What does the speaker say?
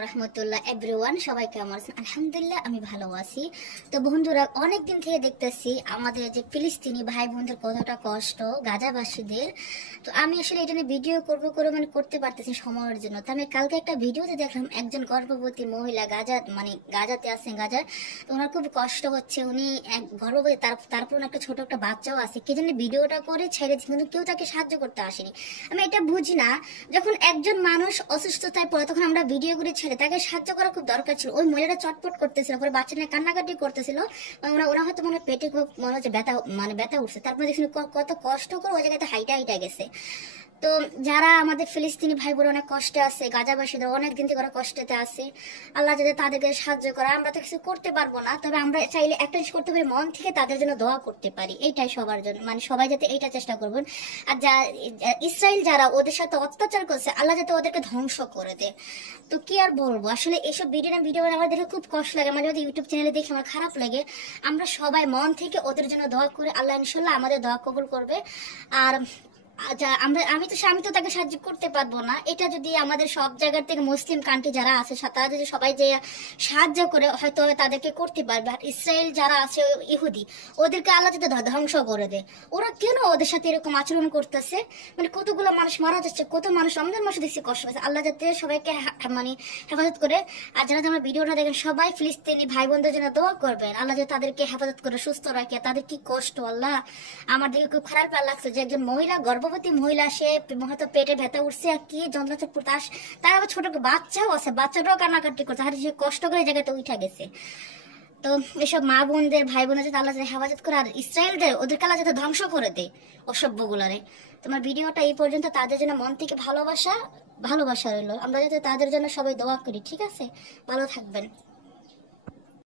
রহমতুল্লাহ everyone, সবাই কেমন আছেন? আলহামদুলিল্লাহ আমি ভালো আছি। তো বন্ধুরা, অনেকদিন থেকে দেখতেছি আমাদের যে ফিলিস্তিনি ভাই বোনদের কতটা কষ্ট, গাজাবাসীদের। তো আমি আসলে এটা নিয়ে ভিডিও করতে পারতেছি সময়ের জন্য। তো আমি কালকে একটা ভিডিওতে দেখলাম একজন গর্ভবতী মহিলা গাজাতে আছেন, গাজায়। তো ওনার খুব কষ্ট হচ্ছে, উনি এক গর্ভবতী, তারপর একটা ছোট একটা বাচ্চাও আছে। কে জানি ভিডিওটা করে ছেড়ে দিচ্ছে, কিন্তু কেউ তাকে সাহায্য করতে আসেনি। আমি এটা বুঝি না, যখন একজন মানুষ অসুস্থতায় পড়ে তখন আমরা ভিডিও করে ছেড়ে তাকে সাহায্য করা খুব দরকার ছিল। ওই মহিলাটা চটপট করতেছিল, পরে বাচ্চা নিয়ে কান্নাকাটি করতেছিল। ওরা হয়তো মনে হয় পেটে খুব মনে হচ্ছে ব্যথা উঠছে। তারপরে দেখছি কত কষ্ট করে ওই জায়গাতে হাইটা গেছে। তো যারা আমাদের ফিলিস্তিনি ভাই বোন অনেক কষ্টে আছে, গাজাবাসীদের অনেক দিন থেকে ওরা কষ্টেতে আছে, আল্লাহ যাতে তাদেরকে সাহায্য করে। আমরা তো কিছু করতে পারবো না, তবে আমরা চাইলে একটা জিনিস করতে পারি, মন থেকে তাদের জন্য দোয়া করতে পারি। এইটাই সবার জন্য, সবাই যাতে এইটা চেষ্টা করবেন। আর ইসরায়েল যারা ওদের সাথে অত্যাচার করছে, আল্লাহ যাতে ওদেরকে ধ্বংস করে দেয়। তো কি আর বলবো, আসলে এইসব ভিডিও আমাদের খুব কষ্ট লাগে। আমাদের ইউটিউব চ্যানেলে দেখে আমার খারাপ লাগে। আমরা সবাই মন থেকে ওদের জন্য দোয়া করে, আল্লাহ ইনশাল্লাহ আমাদের দোয়া কবুল করবে। আর আচ্ছা, আমি তো তাকে সাহায্য করতে পারবো না। এটা যদি আমাদের সব জায়গার থেকে মুসলিম কান্ট্রি যারা আছে তারা যদি সবাই যে সাহায্য করে, হয়তো তাদেরকে করতে পারবে। আর ইসরায়েল যারা আছে ইহুদি, ওদেরকে আল্লাহ যদি ধ্বংস করে দেয়। ওরা কেন ওদের সাথে এরকম আচরণ করতেছে? কতগুলো মানুষ মারা যাচ্ছে, কত মানুষ রমজান মাসে দেখছি কষ্ট পাচ্ছে। আল্লাহ যাতে সবাইকে হেফাজত করে। আর যারা আমার ভিডিওটা দেখেন, সবাই ফিলিস্তিনি ভাই বোনদের জন্য দোয়া করবেন, আল্লাহ যাতে তাদেরকে হেফাজত করে সুস্থ রাখে। তাদের কি কষ্ট, আল্লাহ আমার দিকে খুব খারাপ লাগছে যে একজন মহিলা, গর্ভবতী মহিলা, সে হয়তো পেটে ব্যথা উঠছে আর কি যন্ত্রণা, তার আবার ছোট বাচ্চাও আছে, বাচ্চাটাও কান্নাকাটি করছে। আর সে কষ্ট করে জায়গাতে উঠা গেছে। তো এসব মা বোনদের, ভাই বোনদের যাতে আল্লাহ হেফাজত করে, আর ইসরায়েলদের ওদেরকে আল্লাহ যাতে ধ্বংস করে দেয়, অসভ্যগুলারে। তোমার ভিডিওটা এই পর্যন্ত। তাদের জন্য মন থেকে ভালোবাসা রইলো। আমরা যাতে তাদের জন্য সবাই দোয়া করি, ঠিক আছে? ভালো থাকবেন।